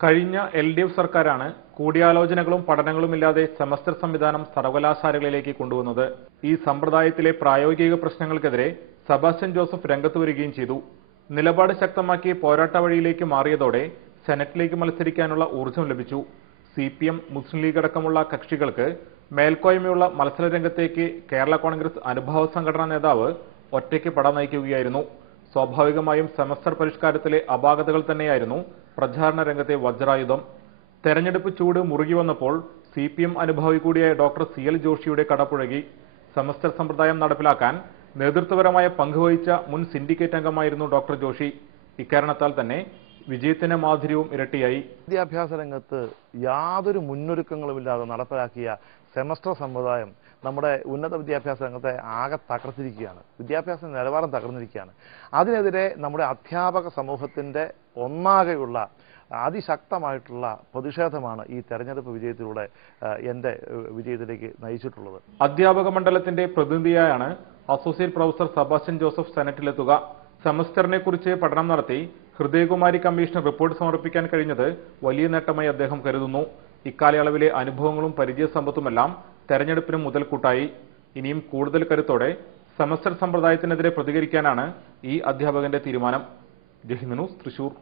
കഴിഞ്ഞ L D F സർക്കാരാണ് കൂടിയാലോചനകളും പഠനങ്ങളുമില്ലാതെ semester സംവിധാനം സർവകലാശാലകളിലേക്ക് കൊണ്ടുവന്നത്. ഈ സമ്പ്രദായത്തിലെ പ്രായോഗിക പ്രശ്നങ്ങൾക്കെതിരെ സെബാസ്റ്റ്യൻ ജോസഫ് രംഗത്ത് വരികയും ചെയ്തു. നിലപാട് ശക്തമാക്കി പോരാട്ട വഴിയിലേക്ക് മാറിയതോടെ സെനറ്റിലേക്ക് മത്സരിക്കാനുള്ള ഊർജം ലഭിച്ചു. C P M Muslim League അടക്കമുള്ള കക്ഷികൾക്ക് മേൽക്കോയ്മയുള്ള മത്സര രംഗത്തേക്ക് കേരള കോൺഗ്രസ് അനുഭവ സംഘടനാ നേതാവ് ഒറ്റയ്ക്ക് പട നയിക്കുകയായിരുന്നു. സ്വാഭാവികമായും സെമസ്റ്റർ പരിഷ്കാരത്തിലെ അപാകതകൾ തന്നെയായിരുന്നു പ്രചാരണ രംഗത്തെ വജ്രായുധം. തെരഞ്ഞെടുപ്പ് ചൂട് മുറുകി വന്നപ്പോൾ സി പി എം അനുഭാവി കൂടിയായ ഡോക്ടർ സി എൽ ജോഷിയുടെ കടപ്പുഴകി. സെമസ്റ്റർ സമ്പ്രദായം നടപ്പിലാക്കാൻ നേതൃത്വപരമായ പങ്കുവഹിച്ച മുൻ സിൻഡിക്കേറ്റ് അംഗമായിരുന്നു ഡോക്ടർ ജോഷി. ഇക്കാരണത്താൽ തന്നെ വിജയത്തിന് മാധുര്യവും ഇരട്ടിയായി. വിദ്യാഭ്യാസ രംഗത്ത് യാതൊരു മുന്നൊരുക്കങ്ങളുമില്ലാതെ നടപ്പിലാക്കിയ സെമസ്റ്റർ സമ്പ്രദായം നമ്മുടെ ഉന്നത വിദ്യാഭ്യാസ രംഗത്തെ ആകെ തകർത്തിരിക്കുകയാണ്. വിദ്യാഭ്യാസ നിലവാരം തകർന്നിരിക്കുകയാണ്. അതിനെതിരെ നമ്മുടെ അധ്യാപക സമൂഹത്തിന്റെ ഒന്നാകെയുള്ള അതിശക്തമായിട്ടുള്ള പ്രതിഷേധമാണ് ഈ തെരഞ്ഞെടുപ്പ് വിജയത്തിലൂടെ എന്റെ വിജയത്തിലേക്ക് നയിച്ചിട്ടുള്ളത്. അധ്യാപക മണ്ഡലത്തിന്റെ പ്രതിനിധിയായാണ് അസോസിയേറ്റ് പ്രൊഫസർ സബാസ്റ്റ്യൻ ജോസഫ് സെനറ്റിലെത്തുക. സെമസ്റ്ററിനെ കുറിച്ച് പഠനം നടത്തി ഹൃദയകുമാരി കമ്മീഷന് റിപ്പോർട്ട് സമർപ്പിക്കാൻ കഴിഞ്ഞത് വലിയ നേട്ടമായി അദ്ദേഹം കരുതുന്നു. ഇക്കാലയളവിലെ അനുഭവങ്ങളും പരിചയസമ്പത്തുമെല്ലാം തെരഞ്ഞെടുപ്പിന് മുതൽക്കൂട്ടായി ഇനിയും കൂടുതൽ കരുത്തോടെ സെമസ്റ്റർ സമ്പ്രദായത്തിനെതിരെ പ്രതികരിക്കാനാണ് ഈ അധ്യാപകന്റെ തീരുമാനം. ജഹിമി ന്യൂസ് തൃശൂർ.